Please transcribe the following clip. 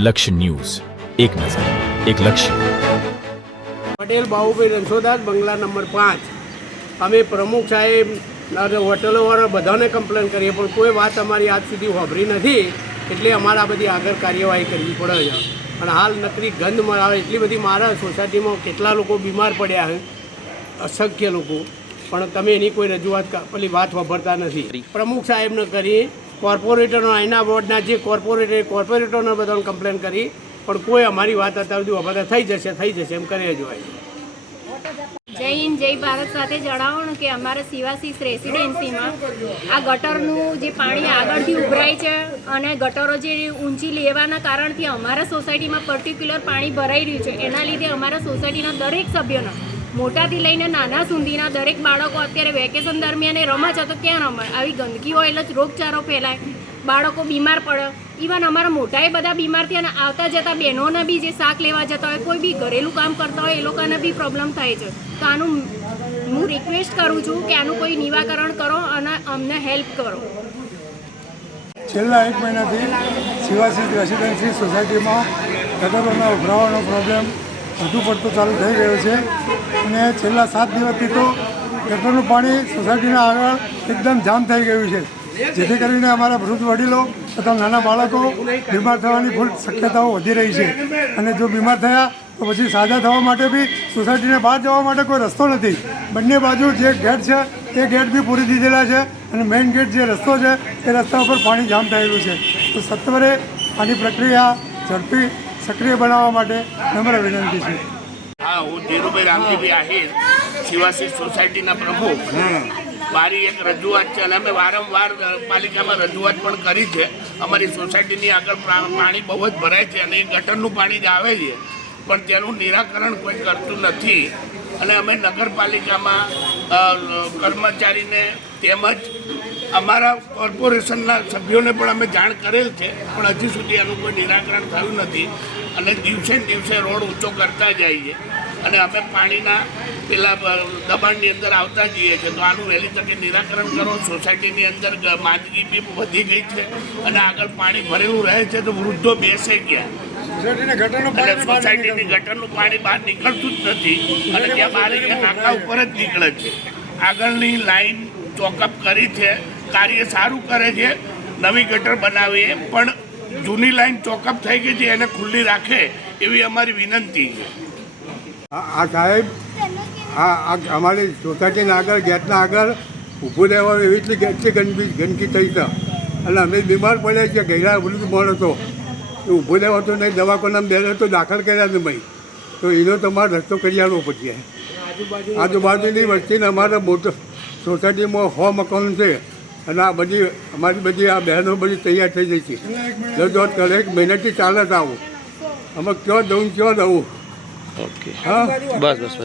લક્ષ્ય ન્યૂઝ, એક નજર, એક લક્ષ્ય. પટેલ બાબુભાઈ રણછોડદાસ, બંગલા નંબર 5. અમે પ્રમુખ સાહેબ હોટલોવાળા બધાને કમ્પ્લેન કરીએ પણ કોઈ વાત અમારી આજ સુધી સાંભળી નથી, એટલે અમારે આ બધી આગળ કાર્યવાહી કરવી પડે છે. અને હાલ નકરી ગંધ આવે એટલી બધી મારા સોસાયટીમાં કેટલા લોકો બીમાર પડ્યા છે, અસંખ્ય લોકો, પણ તમે એની કોઈ રજૂઆત પેલી વાત વાપરતા નથી. પ્રમુખ સાહેબને કરી, કોર્પોરેટરનો અહીંના વોર્ડના જે કોર્પોરેટરને બધાને કમ્પ્લેન કરી, પણ કોઈ અમારી વાત અત્યાર સુધી વાપરતા થઈ જશે એમ કરે જ હોય. જય હિન્દ જય ભારત સાથે જણાવવાનું કે અમારા શિવાશીષ રેસિડેન્સીમાં આ ગટરનું જે પાણી આગળથી ઉભરાય છે અને ગટરો જે ઊંચી લેવાના કારણથી અમારા સોસાયટીમાં પર્ટિક્યુલર પાણી ભરાઈ રહ્યું છે. એના લીધે અમારા સોસાયટીના દરેક સભ્યોના, મોટાથી લઈને નાના સુધીના દરેક બાળકો અત્યારે વેકેશન દરમિયાન રમા છે તો ક્યાં રમાય? આવી ગંદકી હોય એટલે જ રોગચાળો ફેલાય, બાળકો બીમાર પડે. ઇવન અમારા મોટાએ બધા બીમાર થયા અને આવતા જતા બહેનોને બી જે શાક લેવા જતા હોય, કોઈ બી ઘરેલું કામ કરતા હોય, એ લોકોને બી પ્રોબ્લેમ થાય છે. તો આનું હું રિક્વેસ્ટ કરું છું કે આનું કોઈ નિવારણ કરો અને અમને હેલ્પ કરો. છેલ્લા 1 મહિનાથી શિવાશીષ રેસિડેન્સી સોસાયટીમાં ગટરોના ઉભરાવાનો પ્રોબ્લેમ વધુ પડતો ચાલુ થઈ ગયો છે અને છેલ્લા 7 દિવસથી તો ગટરનું પાણી સોસાયટીના આગળ એકદમ જામ થઈ ગયું છે, જેથી કરીને અમારા વૃદ્ધ વડીલો તથા નાના બાળકો બીમાર થવાની ફૂલ શક્યતાઓ વધી રહી છે. અને જો બીમાર થયા તો પછી સાજા થવા માટે બી સોસાયટીને બહાર જવા માટે કોઈ રસ્તો નથી. બંને બાજુ જે ગેટ છે એ ગેટ બી પૂરી દીધેલા છે અને મેઇન ગેટ જે રસ્તો છે એ રસ્તા ઉપર પાણી જામ થયેલું છે. તો સત્વરે આની પ્રક્રિયા ઝડપી સક્રિય બનાવવા માટે નમ્ર વિનંતી છે. હા, હું ધીરુભાઈ રામજીભાઈ આહિર, શિવાશીષ સોસાયટીના પ્રમુખ. મારી એક રજૂઆત છે અને અમે વારંવાર પાલિકામાં રજૂઆત પણ કરી છે. અમારી સોસાયટીની આગળ પાણી બહુ જ ભરાય છે અને એ ગટરનું પાણી જ આવે છે, પણ તેનું નિરાકરણ કોઈ કરતું નથી. અને અમે નગરપાલિકામાં કર્મચારીને તેમજ અમારા કોર્પોરેશનના સભ્યોને પણ અમે જાણ કરેલ છે, પણ હજી સુધી આનું કોઈ નિરાકરણ થયું નથી. અને દિવસે ને દિવસે રોડ ઊંચો કરતા જાય છે અને અમે પાણીના પેલા દબાણની અંદર આવતા જઈએ છીએ. તો આનું વહેલી તકે નિરાકરણ કરો. સોસાયટીની અંદર માંદગી બી વધી ગઈ છે અને આગળ પાણી ભરેલું રહે છે તો વૃદ્ધો બેસે ગયા અને સોસાયટીની ગટરનું પાણી બહાર નીકળતું જ નથી અને ત્યાં બહાર નાકા ઉપર જ નીકળે છે. આગળની લાઈન ચોકઅપ કરી છે, કાર્ય સારું કરે છે, નવી ગટર બનાવીએ, પણ જૂની લાઈન ચોકઅપ થઈ ગઈ છે એને ખુલ્લી રાખે એવી અમારી વિનંતી છે. આ સાહેબ, આ અમારી સોસાયટીના આગળ ગેટના આગળ ઊભું રહેવાનું એવી એટલી ગંદકી થઈ છે અને અમે બીમાર પડ્યા છીએ. ગયેલા વૃદ્ધ માણસો ઊભું રહેવાતું નહીં, દવાખાનામાં બેસે તો દાખલ કર્યા ને ભાઈ, તો એનો તમારે રસ્તો કરી આવવો પડશે. આજુબાજુની વસ્તીને અમારા મોટો સોસાયટીમાં 100 મકાન છે અને આ બધી અમારી બધી આ બહેનો બધી તૈયાર થઈ જઈ છે. રજૂઆત કરે 1 મહિનાથી ચાલે જ આવું. અમે ક્યાં દઉં. ઓકે, હા બસ.